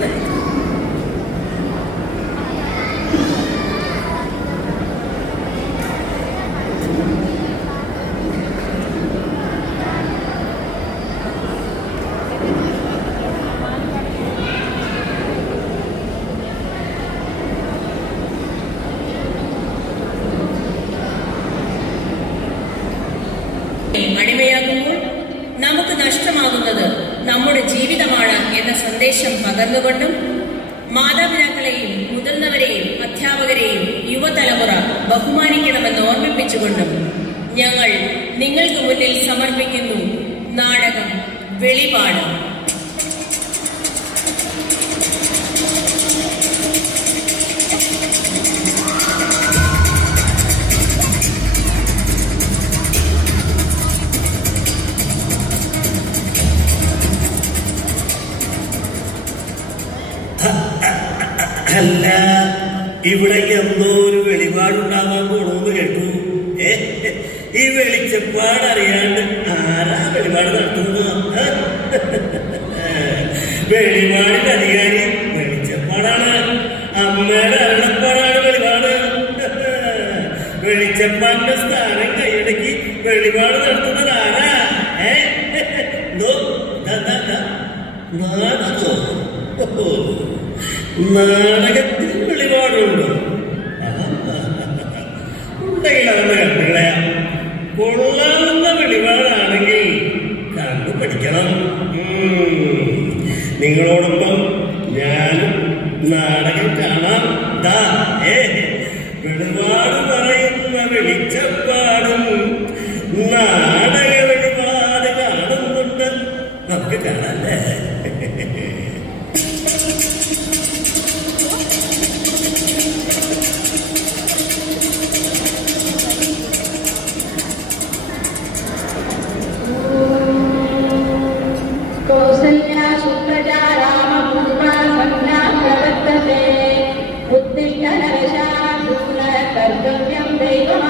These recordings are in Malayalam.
காட்சிகள் അടിമയാകുമ്പോൾ നമുക്ക് നഷ്ടമാകുന്നത് നമ്മുടെ ജീവിതമാണ് എന്ന സന്ദേശം പകർന്നുകൊണ്ടും മാതാപിതാക്കളെയും മുതിർന്നവരെയും അധ്യാപകരെയും യുവതലമുറ ബഹുമാനിക്കണമെന്ന് ഓർമ്മിപ്പിച്ചുകൊണ്ടും ഞങ്ങൾ നിങ്ങൾക്ക് മുന്നിൽ സമർപ്പിക്കുന്നു. നാടകം വെളിപാട്. ഇവിടെ എന്തോ ഒരു വെളിപാടുണ്ടാകാൻ പോണോന്ന് കേട്ടു. ഈ വെളിച്ചപ്പാട് അറിയാണ്ട് ആരാ വെളിപാട് നടത്തുന്നത്? ആ? വെളിപാടിന്റെ അധികാരി വെളിച്ചപ്പാടാണ്. അമ്മയുടെ അരുണപ്പാടാണ് വെളിപാട്. വെളിച്ചപ്പാടിന്റെ സ്ഥാനം കൈയടക്കി വെളിപാട് നടത്തുന്നത് ആരാ? ഏ. നാടകത്തിൽ വെളിപാടുണ്ടോ. നമുക്ക് കാണാല്ലേ कौसल्या सुप्रजा रामपूर्वा संज्ञा प्रवर्तते उत्तिष्ठ नरशार्दूल कर्तव्यं दैवमान्वितम्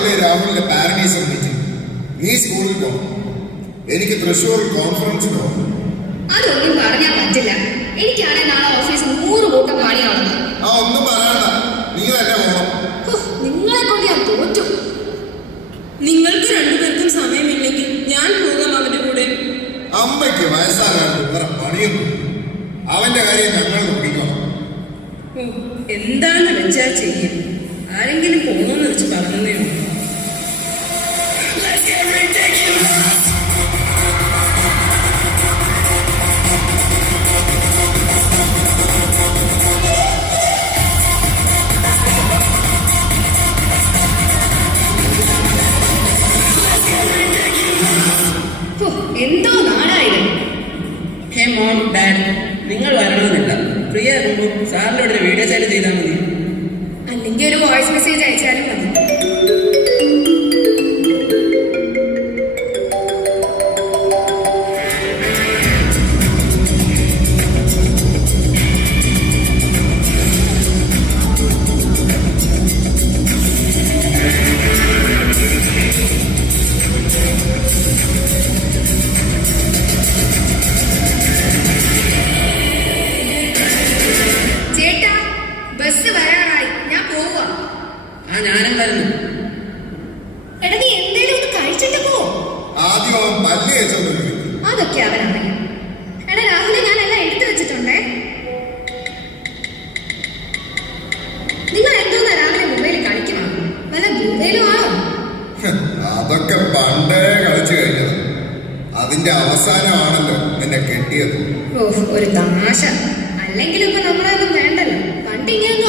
അല്ലേ രാഹുലിന്റെ പാരന്റീസ് മീറ്റിംഗ് നീ സ്കൂളിൽ പോകും എനിക്ക് തൃശ്ശൂർ കോൺഫറൻസിന് പോകണം അതൊന്നും പറഞ്ഞാൽ പറ്റില്ല. എനിക്കാണെ നാളെ ഓഫീസ് നൂറ് കൂട്ടം പണിയാവുന്നത് ആ ഒന്നും പറയണ്ട. നീ തന്നെ പോകണം നിങ്ങളെ കൊണ്ട് ഞാൻ തോറ്റു. നിങ്ങൾക്ക് രണ്ടുപേർക്കും സമയമില്ലെങ്കിൽ ഞാൻ പോകാം അവന്റെ കൂടെ. അമ്മയ്ക്ക് വയസ്സാകാൻ വേറെ പണിയൊന്നും അവന്റെ കാര്യം ഞങ്ങൾ നോക്കിക്കോണം എന്താണ് വെച്ചാൽ വെച്ചാ ചെയ്യും. ആരെങ്കിലും ഡാഡ് നിങ്ങൾ വരണമെന്നില്ല. ഫ്രീ ഒരു വീഡിയോ ചാറ്റ് ചെയ്താൽ മതി. അല്ലെങ്കിൽ ഒരു വോയിസ് മെസ്സേജ് അയച്ചാലും മതി. ആദ്യം അവൻ പല്ല് വെച്ചോണ്ട് അതൊക്കെ എടാ രാഹുലെ ഞാൻ എല്ലാം എടുത്തു വെച്ചിട്ടുണ്ടേ. നിങ്ങൾ എന്തോന്നാ രാവിലെ മൊബൈലിൽ കളിക്കണം വല്ല മൊബൈലും ആണോ? അതൊക്കെ പണ്ടേ കളിച്ചു കഴിഞ്ഞത്. അതിന്റെ അവസാനമാണല്ലോ നിന്നെ കെട്ടിയത്. ഓ ഒരു തമാശ. അല്ലെങ്കിലും ഇപ്പൊ നമ്മളൊന്നും വേണ്ടല്ലോ. പണ്ട് ഇങ്ങനെയൊന്നും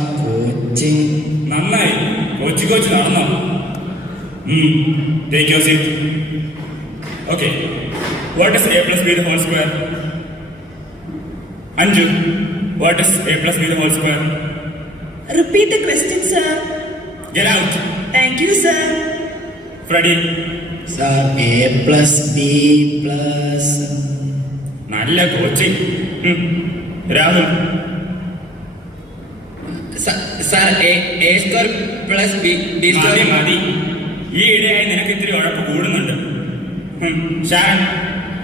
സാർ നന്നായി. കോച്ചി കൊച്ചി നടന്നോ? Take your seat okay what is A plus B the whole square Anju. What is A plus B the whole square repeat the question sir get out thank you sir Freddy sir A plus B plus നല്ല coaching Rahul. Sir A square plus B B square. മതി. ഈ ഇടയായി നിനക്ക് ഇത്തിരി ഉഴപ്പ് കൂടുന്നുണ്ട്. ഉം, Shan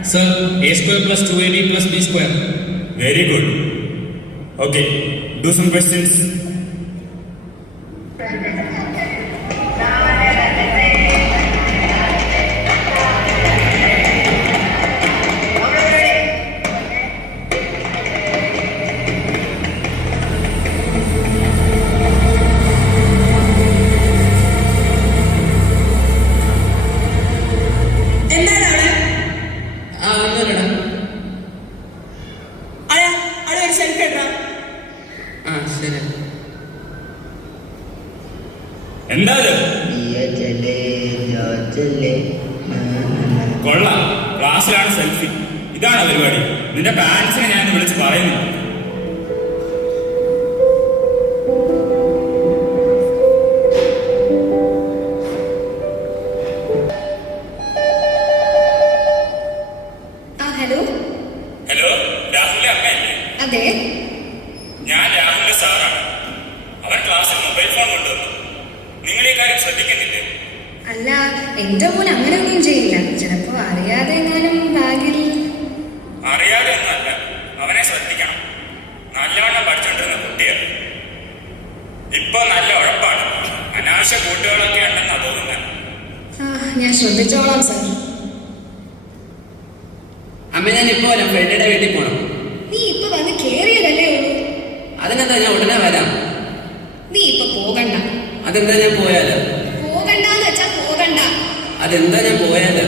sir A square plus two A B plus B square. Very good okay do some questions അഴ ഒരു സെൽഫി എടുക്കാം ആ ശരി. എന്താ ഇത് കൊള്ളാം. ക്ലാസ്സിലാണ് സെൽഫി ഇതാണ് പരിപാടി. നിന്റെ പാരന്റ്സിനെ ഞാൻ വിളിച്ച് പറയുന്നു. ഞാൻ ശ്രദ്ധിച്ചോളാം സാർ. അമ്മ ഞാൻ ഇപ്പോ വരാം ഫ്രണ്ടിയുടെ വീട്ടിൽ പോണം. നീ ഇപ്പൊ വന്ന് കേറിയതല്ലേ ഉള്ളൂ? അതിനെന്താ ഞാൻ ഉടനെ വരാം? നീ ഇപ്പൊ പോകണ്ട. അതെന്താ ഞാൻ പോയാലോ? പോകണ്ടെന്ന് വെച്ചാ പോകണ്ട. അതെന്താ ഞാൻ പോയാലോ?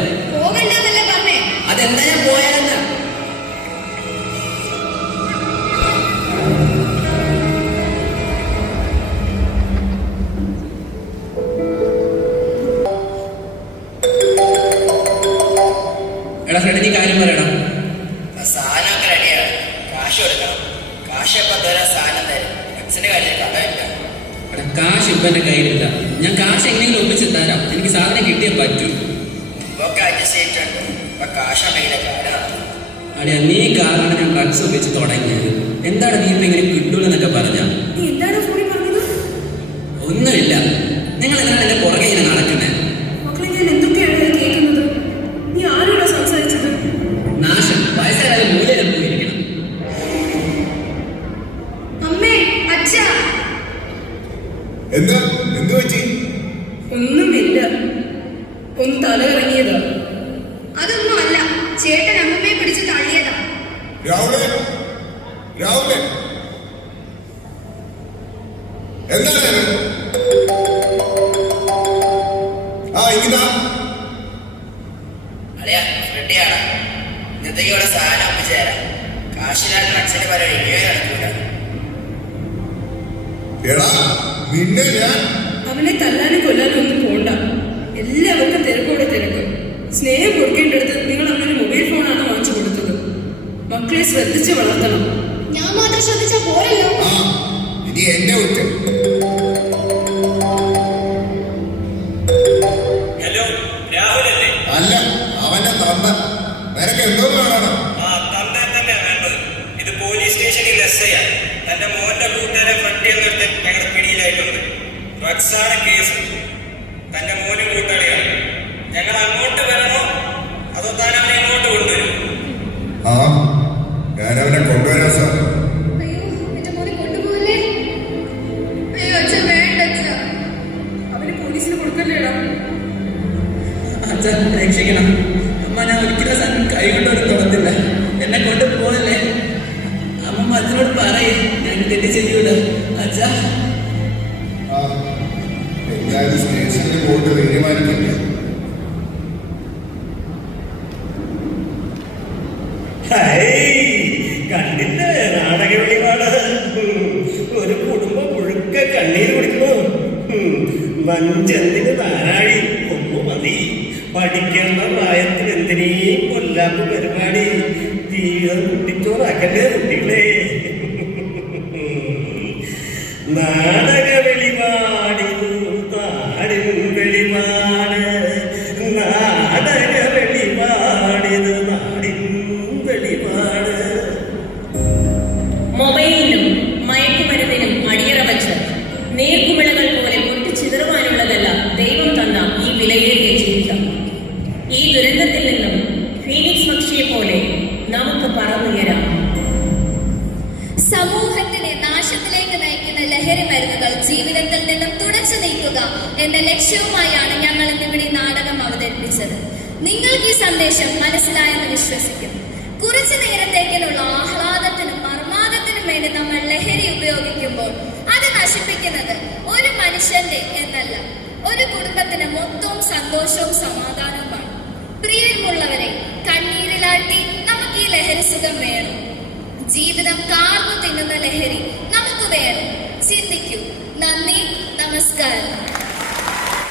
കാശ് ഇപ്പൊ എന്റെ കയ്യിലില്ല. ഞാൻ കാശ് എങ്ങനെയെങ്കിലും ഒപ്പിച്ച് തരാം. എനിക്ക് സാധനം കിട്ടിയേ പറ്റൂ. അടിയാ നീ കാരണം ഞാൻ ഡ്രഗ്സ് ഒപ്പിച്ച് തുടങ്ങിയത് എന്താണ് നീ ഇപ്പൊ ഇങ്ങനെ കിട്ടൂലെന്നൊക്കെ പറഞ്ഞ? ഒന്നുമില്ല. നിങ്ങൾ എന്താണ് എന്റെ പുറകെ ഇങ്ങനെ നടക്കുന്നത് ഇങ്ങിതാ അളിയാ റെഡിയാണ് സാധനം ഒപ്പിച്ച് തരാം. കാശിനാണ് ഫ്രണ്ട്സിന്റെ പല നടക്കൂല. എടാ നിന്നെ ഞാൻ അവനെ തല്ലാനും കൊല്ലാനും ഒന്നും പോണ്ട. എല്ലാവർക്കും തിരക്കോടെ തിരക്ക്. സ്നേഹം കൊടുക്കേണ്ടടുത്ത് നിങ്ങൾ അങ്ങനെ മൊബൈൽ ഫോണാണ് വാങ്ങിച്ചു കൊടുത്തത്. മക്കളെ ശ്രദ്ധിച്ച് വളർത്തണം. ഞാൻ മാത്രം ശ്രദ്ധിച്ചാ പോരല്ലോ. ഇനി എന്നെ കുറ്റം നിനക്ക് പേര് അച്ഛാ. എല്ലാവരും സ്റ്റേഷനിൽ പോയിട്ട് തീരുമാനിക്കില്ല കണ്ടില്ലേ നാടക വെളിപാട്? ഒരു കുടുംബം മുഴുക്ക കണ്ണീർ കുടിക്കുന്നു. മഞ്ചന്തിന് താരാഴി ഒന്നു മതി. പഠിക്കേണ്ട പ്രായത്തിൽ എന്തിനേയും കൊല്ലാത്ത പരിപാടി. ജീവിതം കുട്ടിച്ചോറാക്കല്ലേ കുട്ടികളെ. നാടക വെളിപാടിതു ലക്ഷ്യവുമായാണ് ഞങ്ങൾ ഇന്നിവിടെ നാടകം അവതരിപ്പിച്ചത്. നിങ്ങൾക്ക് ഈ സന്ദേശം മനസ്സിലായെന്ന് വിശ്വസിക്കുന്നു. കുറച്ചു നേരത്തേക്കിനുള്ള ആഹ്ലാദത്തിനും മർമാദത്തിനും വേണ്ടി നമ്മൾ ലഹരി ഉപയോഗിക്കുമ്പോൾ അത് നശിപ്പിക്കുന്നത് ഒരു മനുഷ്യന്റെ എന്നല്ല ഒരു കുടുംബത്തിന് മൊത്തവും സന്തോഷവും സമാധാനവുമാണ്. പ്രിയമുള്ളവരെ കണ്ണീരിലാട്ടി നമുക്ക് ഈ ലഹരി സുഖം വേണം. ജീവിതം കാർന്നു തിന്നുന്ന ലഹരി നമുക്ക് വേണം. ചിന്തിക്കൂ. നന്ദി നമസ്കാരം.